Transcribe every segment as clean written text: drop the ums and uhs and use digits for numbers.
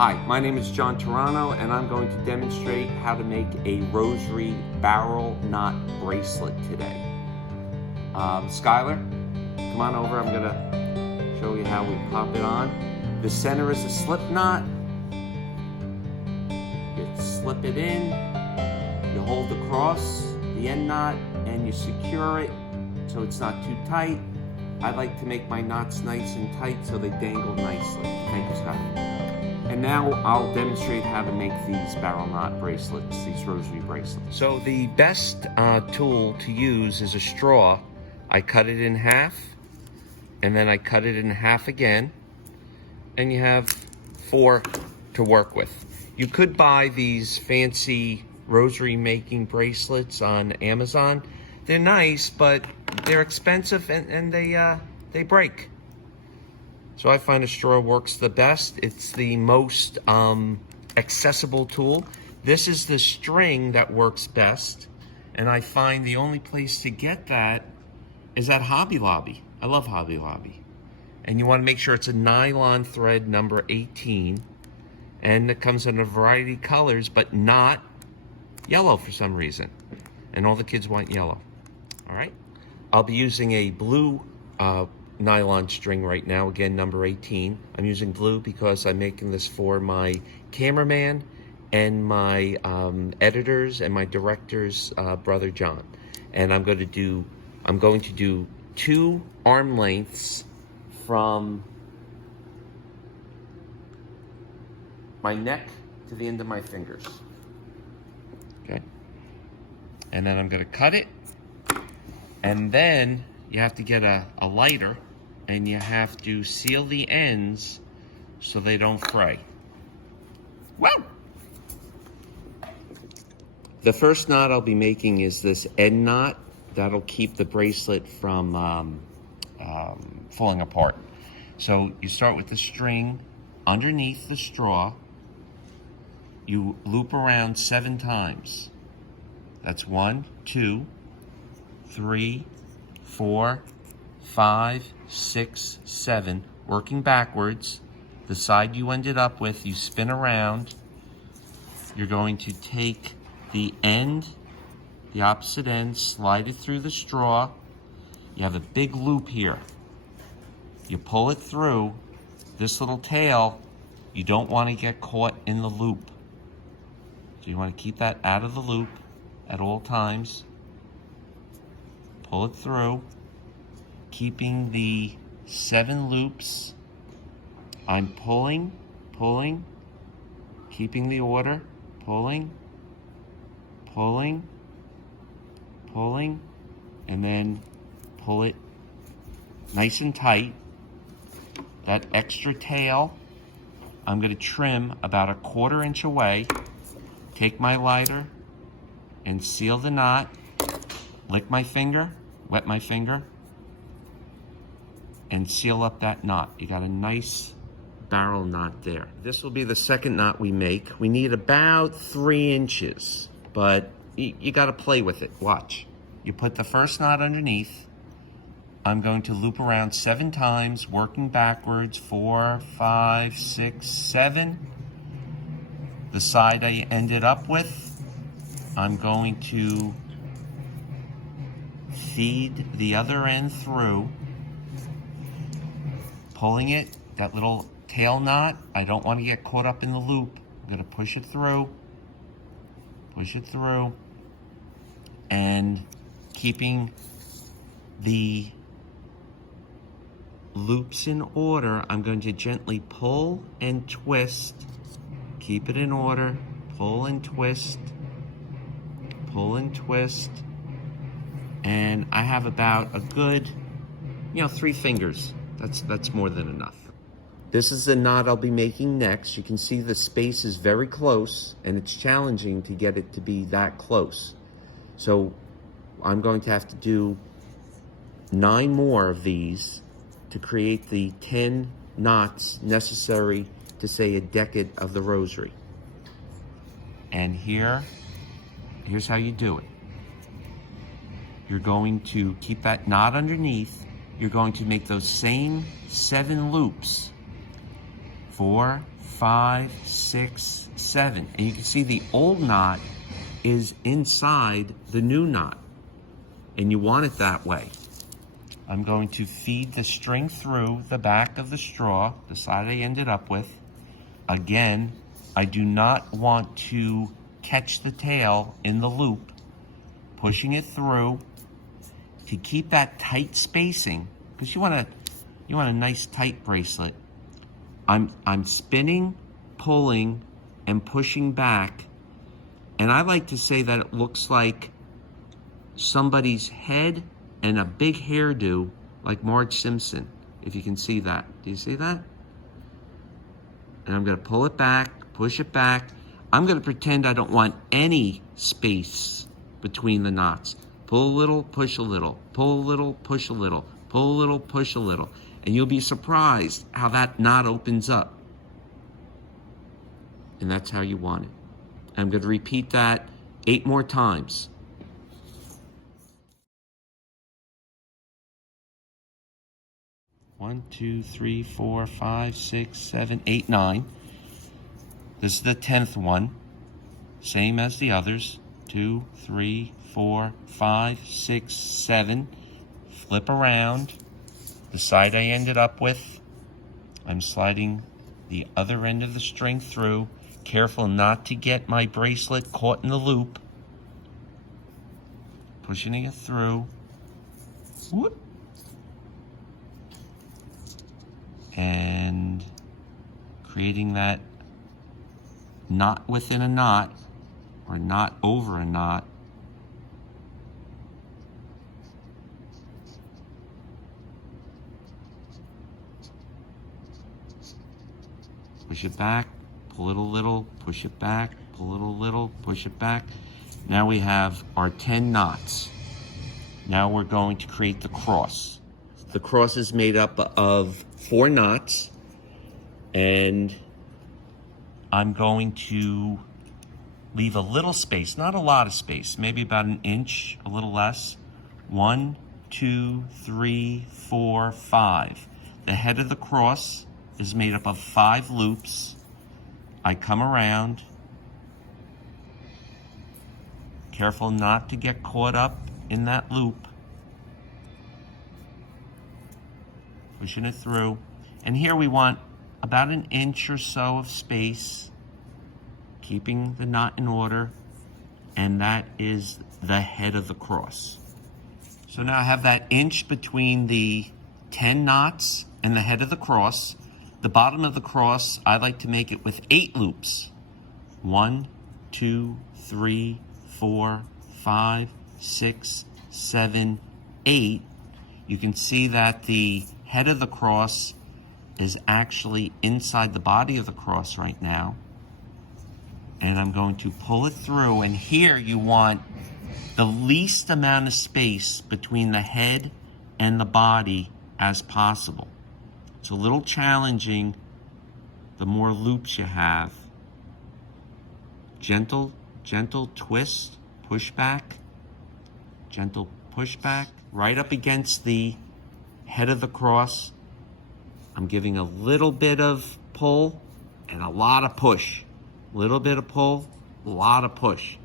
Hi, my name is John Turano, and I'm going to demonstrate how to make a rosary barrel knot bracelet today. Skylar, come on over. I'm gonna show you how we pop it on. The center is a slip knot. You slip it in, you hold across the end knot, and you secure it so it's not too tight. I like to make my knots nice and tight so they dangle nicely. Thank you, Skylar. And now I'll demonstrate how to make these barrel knot bracelets, these rosary bracelets. So the best tool to use is a straw. I cut it in half, and then I cut it in half again, and you have 4 to work with. You could buy these fancy rosary making bracelets on Amazon. They're nice, but they're expensive and they break. So I find a straw works the best. It's the most accessible tool. This is the string that works best. And I find the only place to get that is at Hobby Lobby. I love Hobby Lobby. And you want to make sure it's a nylon thread number 18. And it comes in a variety of colors, but not yellow for some reason. And all the kids want yellow. All right? I'll be using a blue nylon string right now, again number 18. I'm using blue because I'm making this for my cameraman and my editors and my director's brother John. And I'm going to do 2 arm lengths from my neck to the end of my fingers. Okay. And then I'm going to cut it, and then you have to get a lighter, and you have to seal the ends so they don't fray. Whoa! The first knot I'll be making is this end knot. That'll keep the bracelet from falling apart. So you start with the string underneath the straw. You loop around 7 times. That's 1, 2, 3, 4, 5, 6, 7, working backwards. The side you ended up with, you spin around. You're going to take the end, the opposite end, slide it through the straw. You have a big loop here. You pull it through. This little tail, you don't want to get caught in the loop. So you want to keep that out of the loop at all times. Pull it through, keeping the 7 loops. I'm pulling, keeping the order, pulling, and then pull it nice and tight. That extra tail, I'm going to trim about 1/4 inch away. Take my lighter and seal the knot. Lick my finger, wet my finger, and seal up that knot. You got a nice barrel knot there. This will be the second knot we make. We need about 3 inches, but you got to play with it. Watch. You put the first knot underneath. I'm going to loop around 7 times, working backwards, 4, 5, 6, 7. The side I ended up with, I'm going to feed the other end through, pulling it, that little tail knot. I don't want to get caught up in the loop. I'm going to push it through, and keeping the loops in order, I'm going to gently pull and twist. Keep it in order, pull and twist, and I have about a good, 3 fingers. That's more than enough. This is the knot I'll be making next. You can see the space is very close, and it's challenging to get it to be that close. So I'm going to have to do 9 more of these to create the 10 knots necessary to say a decade of the rosary. And here's how you do it. You're going to keep that knot underneath. You're going to make those same 7 loops. 4, 5, 6, 7. And you can see the old knot is inside the new knot. And you want it that way. I'm going to feed the string through the back of the straw, the side I ended up with. Again, I do not want to catch the tail in the loop, pushing it through to keep that tight spacing, because you want a nice tight bracelet. I'm spinning, pulling, and pushing back, and I like to say that it looks like somebody's head and a big hairdo, like Marge Simpson, if you can see that. Do you see that? And I'm gonna pull it back, push it back. I'm gonna pretend I don't want any space between the knots. Pull a little, push a little, pull a little, push a little, pull a little, push a little. And you'll be surprised how that knot opens up. And that's how you want it. I'm gonna repeat that 8 more times. 1, 2, 3, 4, 5, 6, 7, 8, 9. This is the 10th one. Same as the others. 2, 3, 4, 5, 6, 7. Flip around. The side I ended up with, I'm sliding the other end of the string through. Careful not to get my bracelet caught in the loop. Pushing it through. Whoop. And creating that knot within a knot, or knot over a knot. Push it back, pull it a little, push it back, pull it a little, push it back. Now we have our 10 knots. Now we're going to create the cross. The cross is made up of 4 knots, and I'm going to leave a little space, not a lot of space, maybe about an inch, a little less. 1, 2, 3, 4, 5. The head of the cross is made up of 5 loops. I come around, careful not to get caught up in that loop. Pushing it through. And here we want about an inch or so of space, keeping the knot in order, and that is the head of the cross. So now I have that inch between the 10 knots and the head of the cross. The bottom of the cross, I like to make it with 8 loops. 1, 2, 3, 4, 5, 6, 7, 8. You can see that the head of the cross is actually inside the body of the cross right now. And I'm going to pull it through, and here you want the least amount of space between the head and the body as possible. It's a little challenging the more loops you have. Gentle, gentle twist, push back, gentle push back, right up against the head of the cross. I'm giving a little bit of pull and a lot of push. Little bit of pull, a lot of push.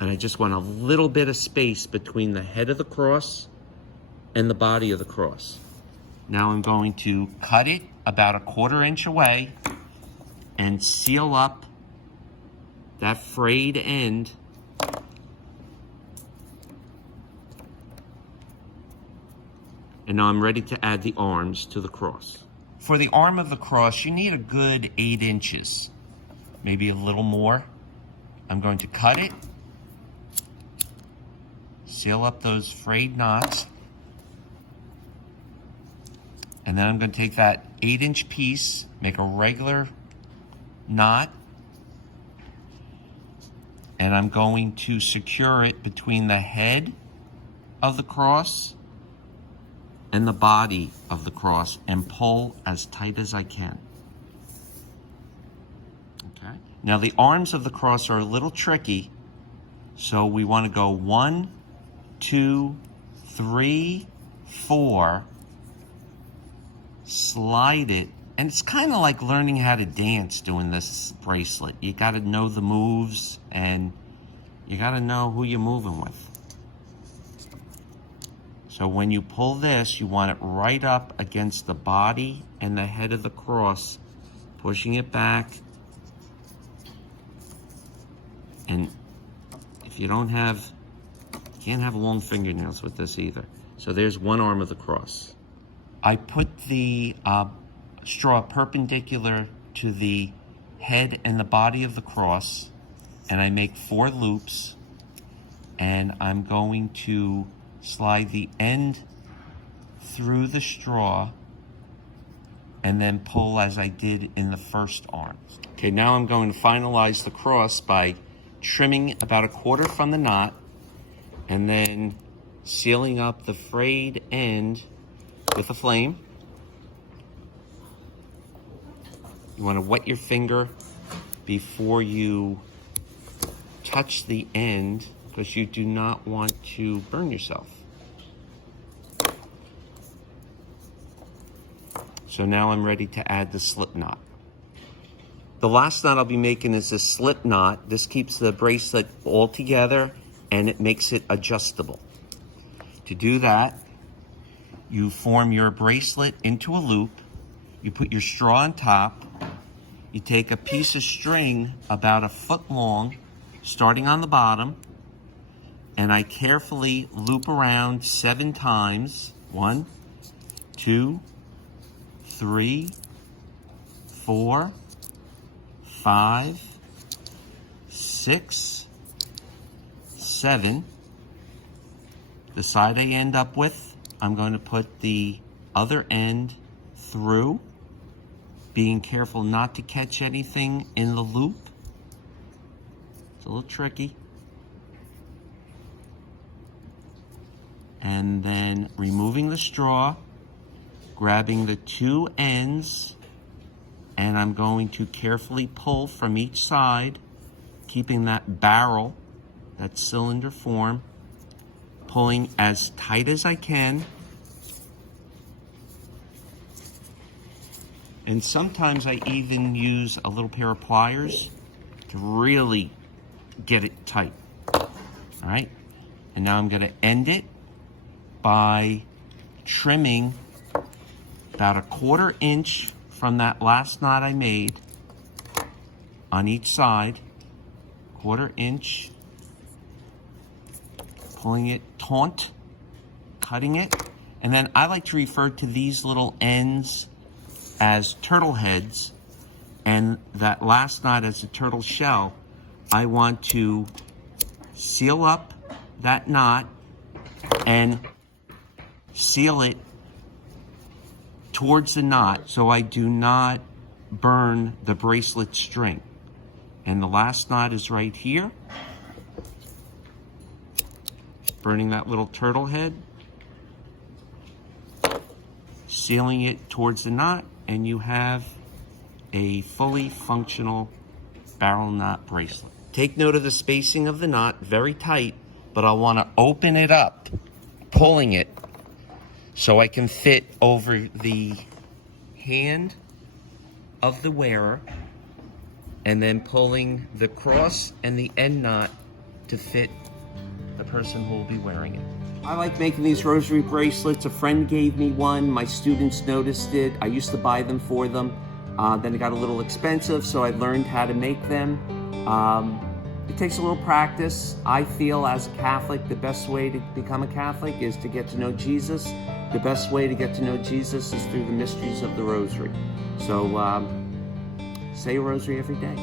And I just want a little bit of space between the head of the cross and the body of the cross. Now I'm going to cut it about a 1/4 inch away and seal up that frayed end. And now I'm ready to add the arms to the cross. For the arm of the cross, you need a good 8 inches, maybe a little more. I'm going to cut it, seal up those frayed knots, and then I'm going to take that 8-inch piece, make a regular knot, and I'm going to secure it between the head of the cross and the body of the cross and pull as tight as I can. Okay. Now the arms of the cross are a little tricky, so we want to go 1, 2, 3, 4, slide it And it's kind of like learning how to dance doing this bracelet. You got to know the moves, and you got to know who you're moving with. So when you pull this, you want it right up against the body and the head of the cross, pushing it back. And if you don't have, you can't have long fingernails with this either. So there's one arm of the cross. I put the straw perpendicular to the head and the body of the cross, and I make 4 loops, and I'm going to slide the end through the straw and then pull as I did in the first arm. Okay, now I'm going to finalize the cross by trimming about 1/4 from the knot and then sealing up the frayed end with a flame. You want to wet your finger before you touch the end, because you do not want to burn yourself. So now I'm ready to add the slip knot. The last knot I'll be making is a slip knot. This keeps the bracelet all together and it makes it adjustable. To do that, you form your bracelet into a loop, you put your straw on top, you take a piece of string about 1 foot long, starting on the bottom, and I carefully loop around 7 times. 1, 2, 3, 4, 5, 6, 7. The side I end up with, I'm going to put the other end through, being careful not to catch anything in the loop. It's a little tricky. And then removing the straw, grabbing the 2 ends, and I'm going to carefully pull from each side, keeping that barrel, that cylinder form, pulling as tight as I can. And sometimes I even use a little pair of pliers to really get it tight. All right, and now I'm going to end it by trimming about 1/4 inch from that last knot I made on each side, 1/4 inch, pulling it taut, cutting it, and then I like to refer to these little ends as turtle heads, and that last knot as a turtle shell. I want to seal up that knot and seal it towards the knot so I do not burn the bracelet string. And the last knot is right here, burning that little turtle head, sealing it towards the knot, and you have a fully functional barrel knot bracelet. Take note of the spacing of the knot, very tight, but I want to open it up, pulling it so I can fit over the hand of the wearer, and then pulling the cross and the end knot to fit the person who will be wearing it. I like making these rosary bracelets. A friend gave me one. My students noticed it. I used to buy them for them. Then it got a little expensive, so I learned how to make them. It takes a little practice. I feel as a Catholic, the best way to become a Catholic is to get to know Jesus. The best way to get to know Jesus is through the mysteries of the rosary. So say a rosary every day.